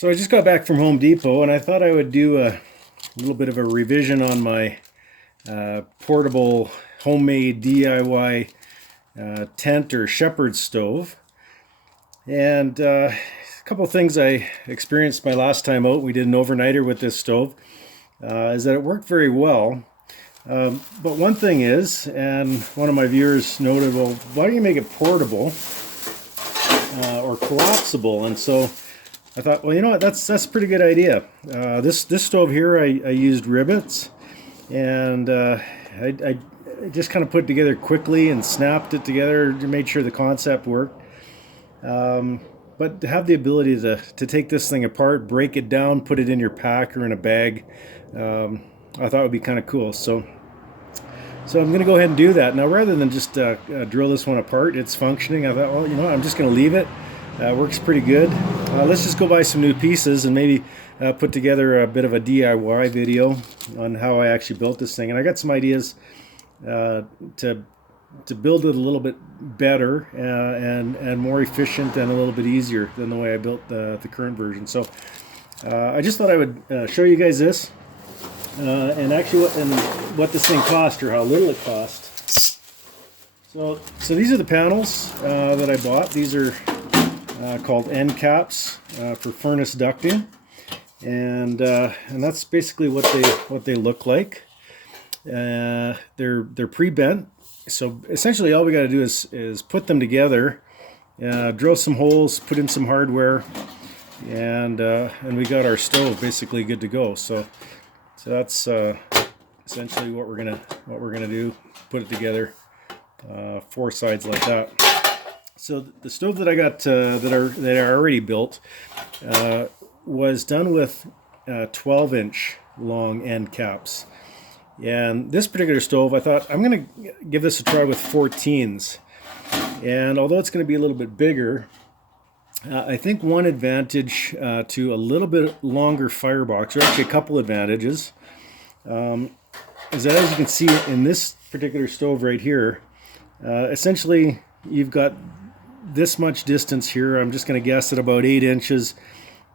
So I just got back from Home Depot and I thought I would do a little bit of a revision on my portable homemade DIY tent or shepherd stove. And a couple of things I experienced my last time out, we did an overnighter with this stove, is that it worked very well. But one thing is, and one of my viewers noted, well, why don't you make it portable or collapsible? And so I thought, well, you know what, that's a pretty good idea. This stove here, I used rivets, and I just kind of put it together quickly and snapped it together to make sure the concept worked. But to have the ability to take this thing apart, break it down, put it in your pack or in a bag, I thought would be kind of cool. So I'm going to go ahead and do that. Now, rather than just drill this one apart, it's functioning. I thought, well, you know what, I'm just going to leave it. Works pretty good. Let's just go buy some new pieces and maybe put together a bit of a DIY video on how I actually built this thing. And I got some ideas to build it a little bit better and more efficient and a little bit easier than the way I built the current version. So I just thought I would show you guys this and actually what this thing cost, or how little it cost. So these are the panels that I bought. These are called end caps for furnace ducting, and that's basically what they look like. They're pre-bent, so essentially all we got to do is put them together, drill some holes, put in some hardware, and we got our stove basically good to go. So that's essentially what we're gonna do. Put it together, four sides like that. So the stove that I got that I already built was done with 12-inch long end caps. And this particular stove, I thought, I'm going to give this a try with 14s. And although it's going to be a little bit bigger, I think one advantage to a little bit longer firebox, or actually a couple advantages, is that, as you can see in this particular stove right here, essentially you've got this much distance here. I'm just going to guess at about 8 inches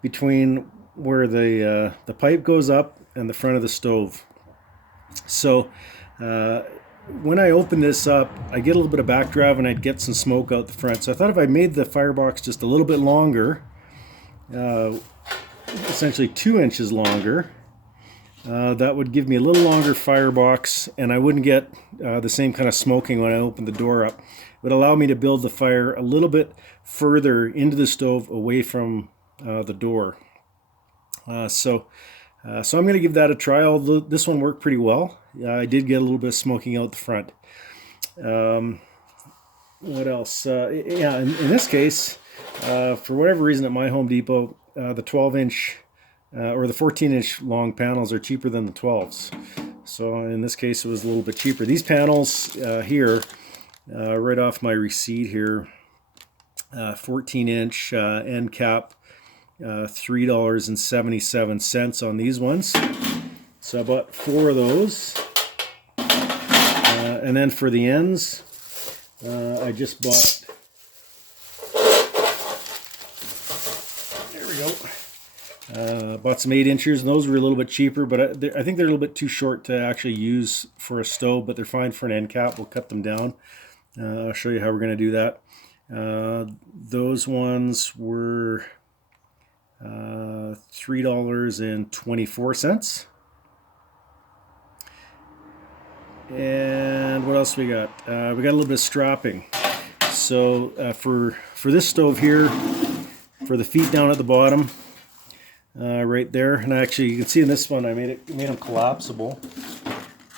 between where the pipe goes up and the front of the stove. So when I open this up, I get a little bit of backdraft and I'd get some smoke out the front. So I thought if I made the firebox just a little bit longer, essentially 2 inches longer, that would give me a little longer firebox, and I wouldn't get the same kind of smoking when I opened the door up. It would allow me to build the fire a little bit further into the stove, away from the door. So I'm going to give that a try. Although this one worked pretty well, I did get a little bit of smoking out the front. What else? Yeah, in this case, for whatever reason at my Home Depot, the 12-inch or the 14-inch long panels are cheaper than the 12s. So in this case, it was a little bit cheaper. These panels here, right off my receipt here, 14-inch end cap, $3.77 on these ones. So I bought 4 of those. And then for the ends, I just bought, there we go, bought some 8-inchers, and those were a little bit cheaper, but I think they're a little bit too short to actually use for a stove, but they're fine for an end cap. We'll cut them down. I'll show you how we're going to do that. Those ones were $3.24. And what else we got? We got a little bit of strapping. So for this stove here, for the feet down at the bottom, right there, and actually you can see in this one I made them collapsible,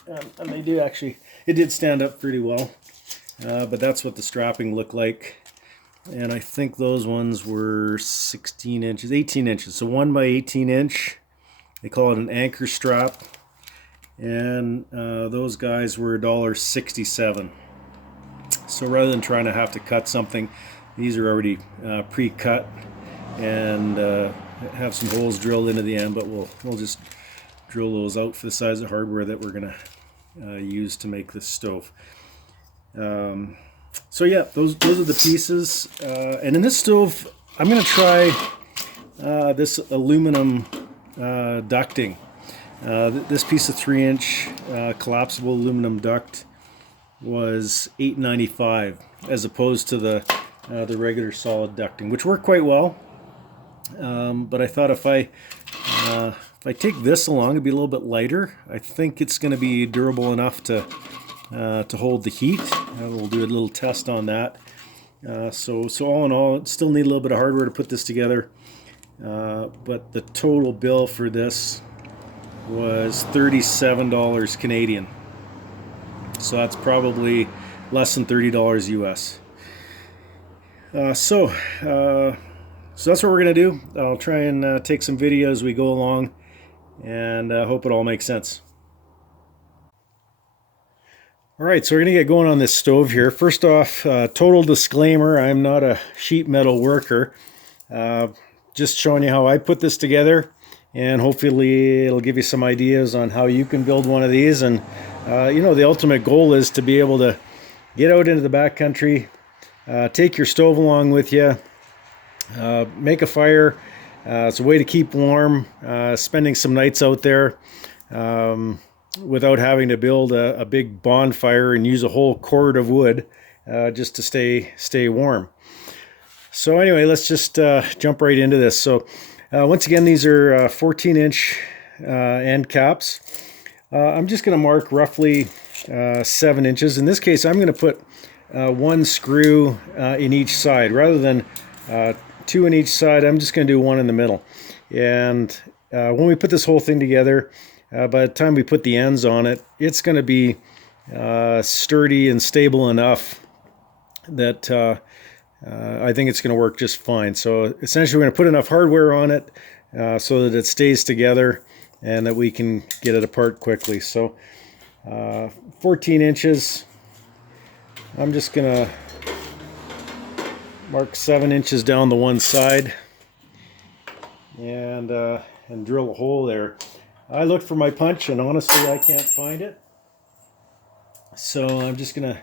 and they do actually, it did stand up pretty well. But that's what the strapping looked like. And I think those ones were 18 inches. So 1 by 18 inch. They call it an anchor strap. And those guys were $1.67. So rather than trying to have to cut something, these are already pre-cut and have some holes drilled into the end, but we'll just drill those out for the size of hardware that we're going to use to make this stove. So yeah, those are the pieces. And in this stove, I'm going to try this aluminum ducting. This piece of 3-inch collapsible aluminum duct was $8.95 as opposed to the regular solid ducting, which worked quite well. But I thought if I take this along, it'd be a little bit lighter. I think it's going to be durable enough to hold the heat. We'll do a little test on that. So all in all, still need a little bit of hardware to put this together. But the total bill for this was $37 Canadian. So that's probably less than $30 US. So that's what we're going to do. I'll try and take some video as we go along, and hope it all makes sense. Alright, so we're going to get going on this stove here. First off, total disclaimer, I'm not a sheet metal worker. Just showing you how I put this together, and hopefully it'll give you some ideas on how you can build one of these. And you know, the ultimate goal is to be able to get out into the backcountry, take your stove along with you, make a fire. It's a way to keep warm, spending some nights out there without having to build a big bonfire and use a whole cord of wood just to stay warm. So anyway, let's just jump right into this. So once again, these are 14-inch end caps. I'm just going to mark roughly 7 inches. In this case, I'm going to put one screw in each side. Rather than 2 in each side, I'm just going to do one in the middle. And when we put this whole thing together, by the time we put the ends on it, it's going to be sturdy and stable enough that I think it's going to work just fine. So essentially, we're going to put enough hardware on it so that it stays together and that we can get it apart quickly. So 14 inches. I'm just going to mark 7 inches down the one side and drill a hole there. I looked for my punch, and honestly, I can't find it. So I'm just gonna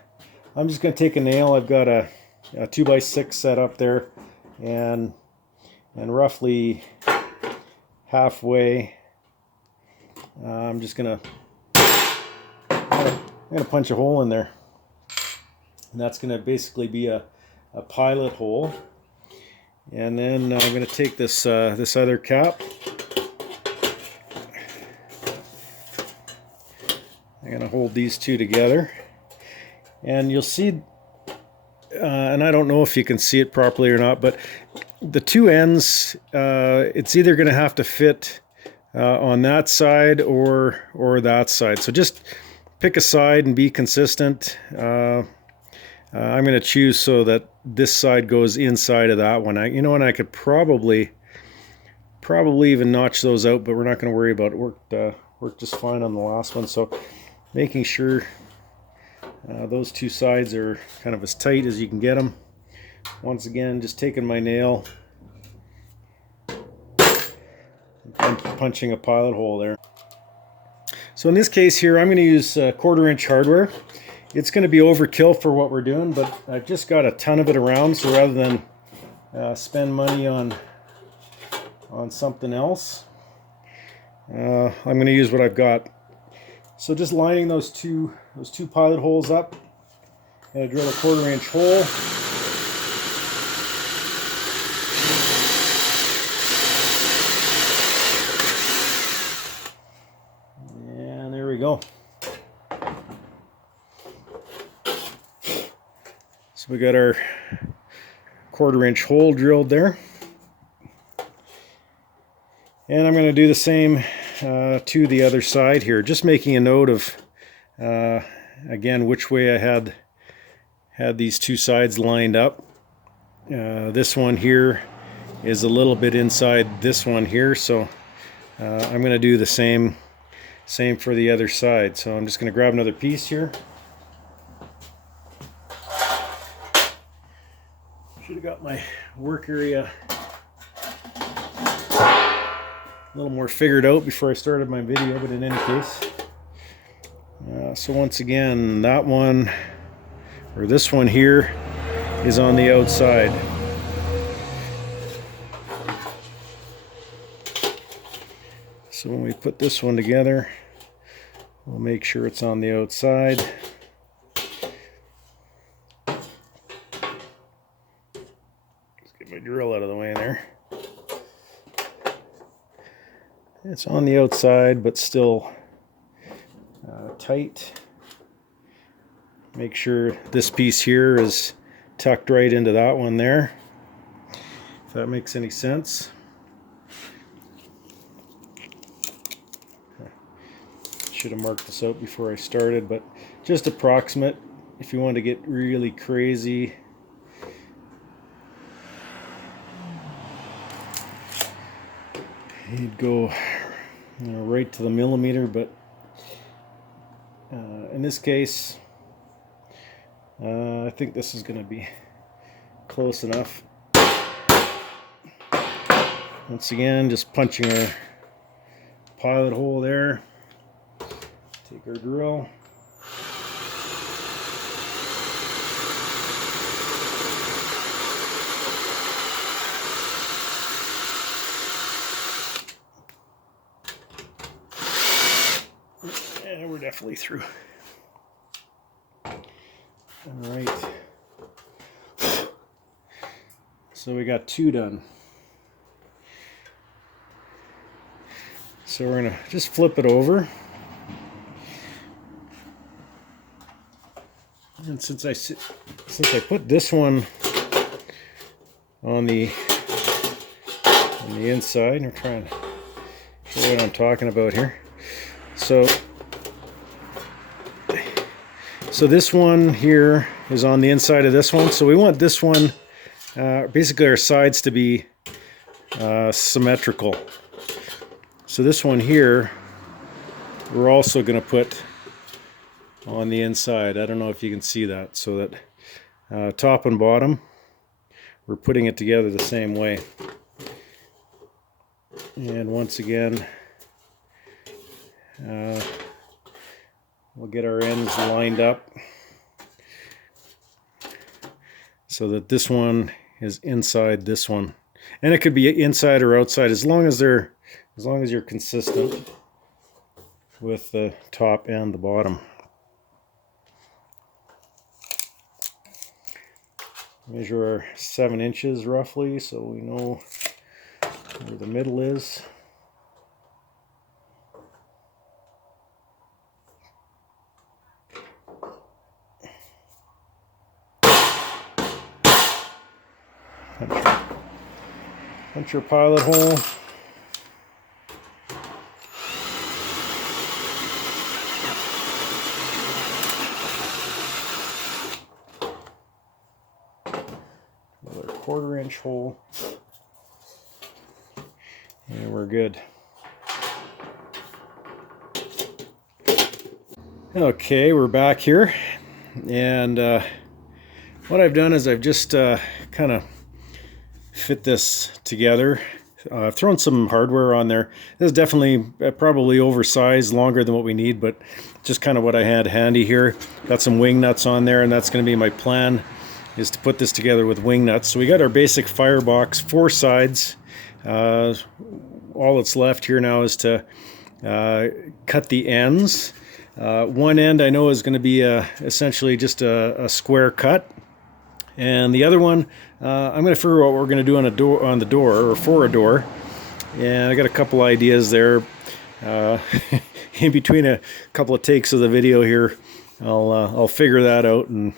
take a nail. I've got a 2x6 set up there, and roughly halfway, I'm gonna punch a hole in there, and that's gonna basically be a pilot hole. And then I'm gonna take this other cap. I'm going to hold these two together, and you'll see, and I don't know if you can see it properly or not, but the two ends, it's either going to have to fit on that side or that side. So just pick a side and be consistent. I'm going to choose so that this side goes inside of that one. And I could probably even notch those out, but we're not going to worry about it. Worked just fine on the last one. So making sure those two sides are kind of as tight as you can get them. Once again, just taking my nail and punching a pilot hole there. So in this case here, I'm going to use 1/4-inch hardware. It's going to be overkill for what we're doing, but I've just got a ton of it around, so rather than spend money on something else, I'm going to use what I've got. So just lining those two pilot holes up, and I drill a 1/4-inch hole. And there we go. So we got our 1/4-inch hole drilled there. And I'm going to do the same to the other side here, just making a note of again which way I had these two sides lined up. This one here is a little bit inside this one here, so I'm going to do the same for the other side. So I'm just going to grab another piece here. Should have got my work area a little more figured out before I started my video, but in any case, so once again, that one, or this one here, is on the outside. So when we put this one together, we'll make sure it's on the outside. Let's get my drill out of the way there. It's on the outside, but still tight. Make sure this piece here is tucked right into that one there, if that makes any sense. Should have marked this out before I started, but just approximate. If you want to get really crazy, you'd go right to the millimeter, but in this case I think this is going to be close enough. Once again, just punching our pilot hole there. Take our drill. And we're definitely through. All right. So we got 2 done. So we're gonna just flip it over. And since I put this one on the inside, I'm trying to show what I'm talking about here. So this one here is on the inside of this one. So we want this one, basically our sides to be symmetrical. So this one here, we're also going to put on the inside. I don't know if you can see that. So that top and bottom, we're putting it together the same way. And once again, we'll get our ends lined up so that this one is inside this one. And it could be inside or outside as long as you're consistent with the top and the bottom. Measure our 7 inches roughly so we know where the middle is. Punch your pilot hole. Another 1/4 inch hole. And we're good. Okay, we're back here. And what I've done is I've just kind of fit this together. I've thrown some hardware on there. This is definitely probably oversized, longer than what we need, but just kind of what I had handy here. Got some wing nuts on there, and that's going to be my plan, is to put this together with wing nuts. So we got our basic firebox, 4 sides. All that's left here now is to cut the ends. One end I know is going to be essentially just a square cut. And the other one, I'm going to figure out what we're going to do on the door, or for a door. And I got a couple ideas there. In between a couple of takes of the video here, I'll figure that out and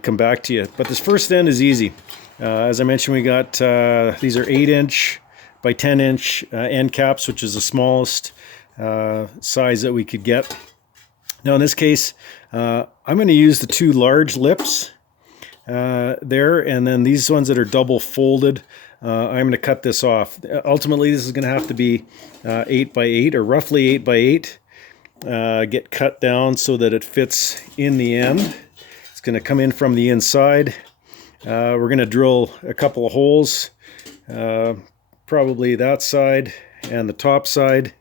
come back to you. But this first end is easy. As I mentioned, we got these are 8-inch by 10-inch end caps, which is the smallest size that we could get. Now in this case, I'm going to use the 2 large lips there, and then these ones that are double folded, I'm going to cut this off. Ultimately, this is going to have to be 8 by 8, or roughly 8 by 8. Get cut down so that it fits in the end. It's going to come in from the inside. We're going to drill a couple of holes, probably that side and the top side,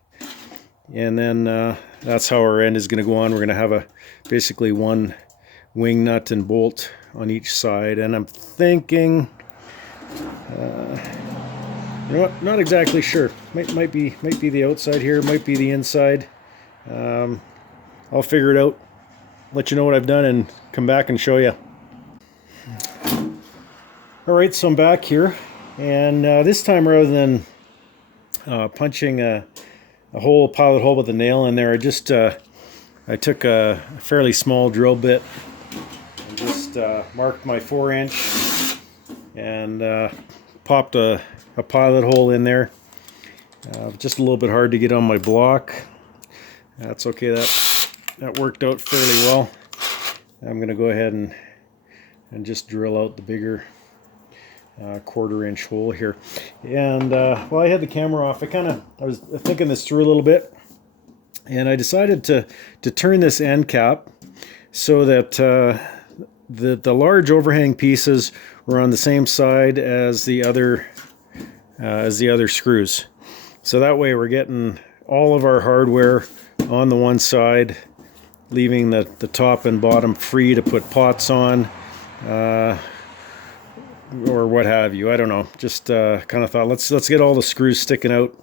and then that's how our end is going to go on. We're going to have basically 1 wing nut and bolt on each side, and I'm thinking You know what? Not exactly sure. Might be the outside here. Might be the inside. I'll figure it out. Let you know what I've done and come back and show you. All right, so I'm back here, and this time rather than punching a pilot hole with a nail in there, I took a fairly small drill bit and just marked my 4-inch and popped a pilot hole in there. Just a little bit hard to get on my block. That's okay. That worked out fairly well. I'm going to go ahead and just drill out the bigger 1/4-inch hole here. And while I had the camera off, I was thinking this through a little bit, and I decided to turn this end cap so that the large overhang pieces were on the same side as the other screws. So that way we're getting all of our hardware on the one side, leaving the top and bottom free to put pots on, or what have you. I don't know. Just kind of thought let's get all the screws sticking out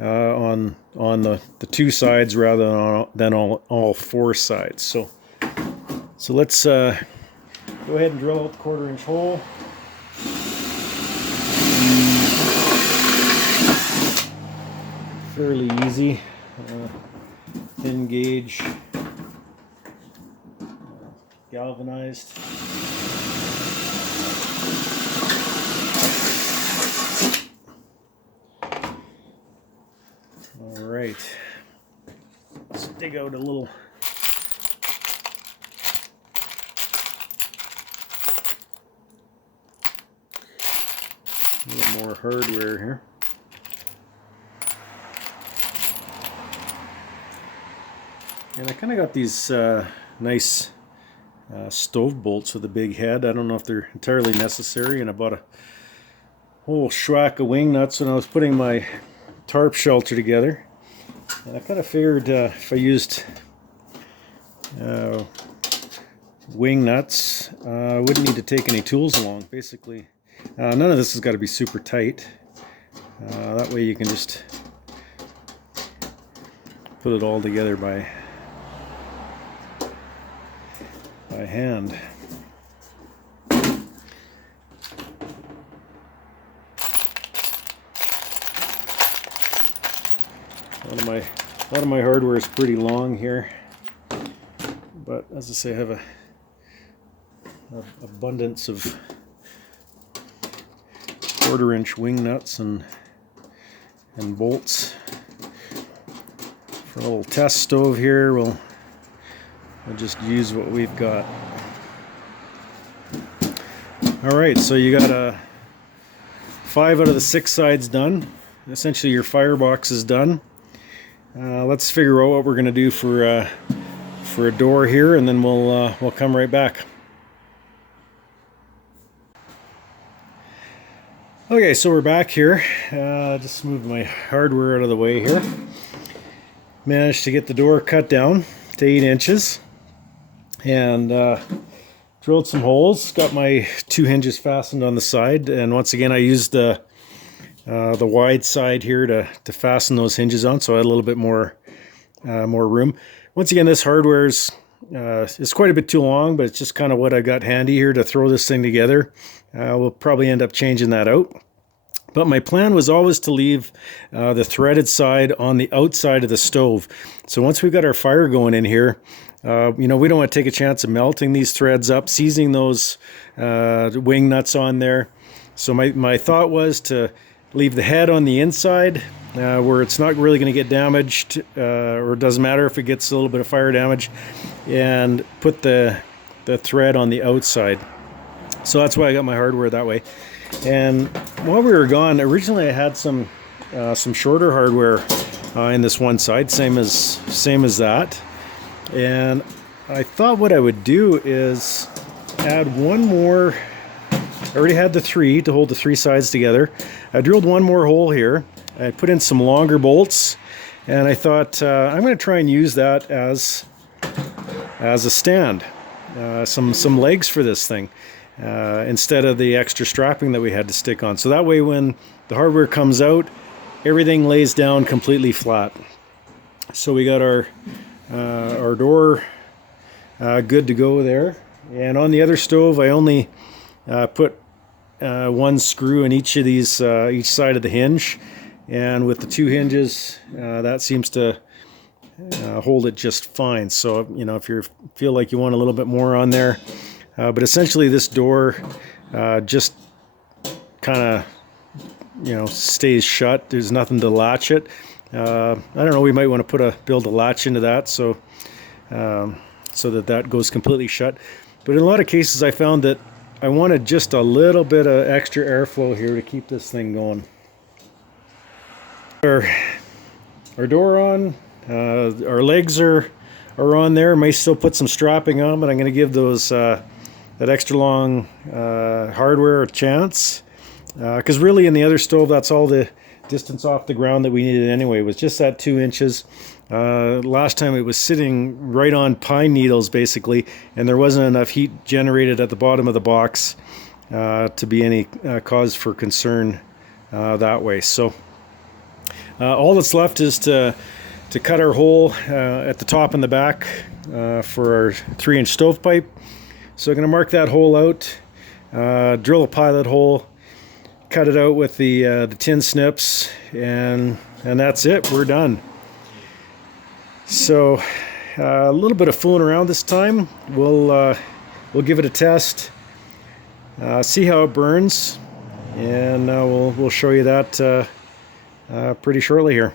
on the 2 sides rather than all 4 sides. So let's go ahead and drill out the 1/4-inch hole. Fairly easy, thin gauge, galvanized. All right, let's dig out a little more hardware here. And I kind of got these nice stove bolts with a big head. I don't know if they're entirely necessary, and I bought a whole schwack of wing nuts when I was putting my tarp shelter together. And I kind of figured if I used wing nuts, I wouldn't need to take any tools along. Basically, none of this has got to be super tight. That way you can just put it all together by hand. A lot of my hardware is pretty long here, but as I say, I have a abundance of 1/4-inch wing nuts and bolts. For a little test stove here, we'll just use what we've got. All right, so you got 5 out of the 6 sides done. Essentially, your firebox is done. Let's figure out what we're going to do for a door here, and then we'll come right back. Okay, so we're back here. Just moved my hardware out of the way here. Managed to get the door cut down to 8 inches, and drilled some holes. Got my 2 hinges fastened on the side, and once again I used the wide side here to fasten those hinges on, so I had a little bit more room. Once again, this hardware is quite a bit too long, but it's just kind of what I got handy here to throw this thing together. We'll probably end up changing that out. But my plan was always to leave the threaded side on the outside of the stove. So once we've got our fire going in here, we don't want to take a chance of melting these threads up, seizing those wing nuts on there. So my thought was to leave the head on the inside where it's not really going to get damaged, or it doesn't matter if it gets a little bit of fire damage, and put the thread on the outside. So that's why I got my hardware that way. And while we were gone, originally I had some shorter hardware in this one side, same as that. And I thought what I would do is add one more. I already had the 3 to hold the 3 sides together. I drilled one more hole here. I put in some longer bolts, and I thought I'm going to try and use that as a stand, some legs for this thing. instead of the extra strapping that we had to stick on. So that way when the hardware comes out, everything lays down completely flat. So we got our door good to go there. And on the other stove, I only put one screw in each of these, each side of the hinge. And with the two hinges, that seems to hold it just fine. So, you know, if you feel like you want a little bit more on there, but essentially this door just kind of, you know, stays shut. There's nothing to latch it. I don't know, we might want to build a latch into that so that goes completely shut. But in a lot of cases I found that I wanted just a little bit of extra airflow here to keep this thing going. Our door on, our legs are on there. Might still put some strapping on, but I'm going to give those that extra long hardware a chance, because really in the other stove, that's all the distance off the ground that we needed anyway, was just that 2 inches. Last time it was sitting right on pine needles basically, and there wasn't enough heat generated at the bottom of the box to be any cause for concern that way. So all that's left is to cut our hole at the top and the back for our 3-inch stovepipe. So I'm going to mark that hole out, drill a pilot hole, cut it out with the tin snips, and that's it. We're done. So a little bit of fooling around this time. We'll give it a test, see how it burns, and we'll show you that pretty shortly here.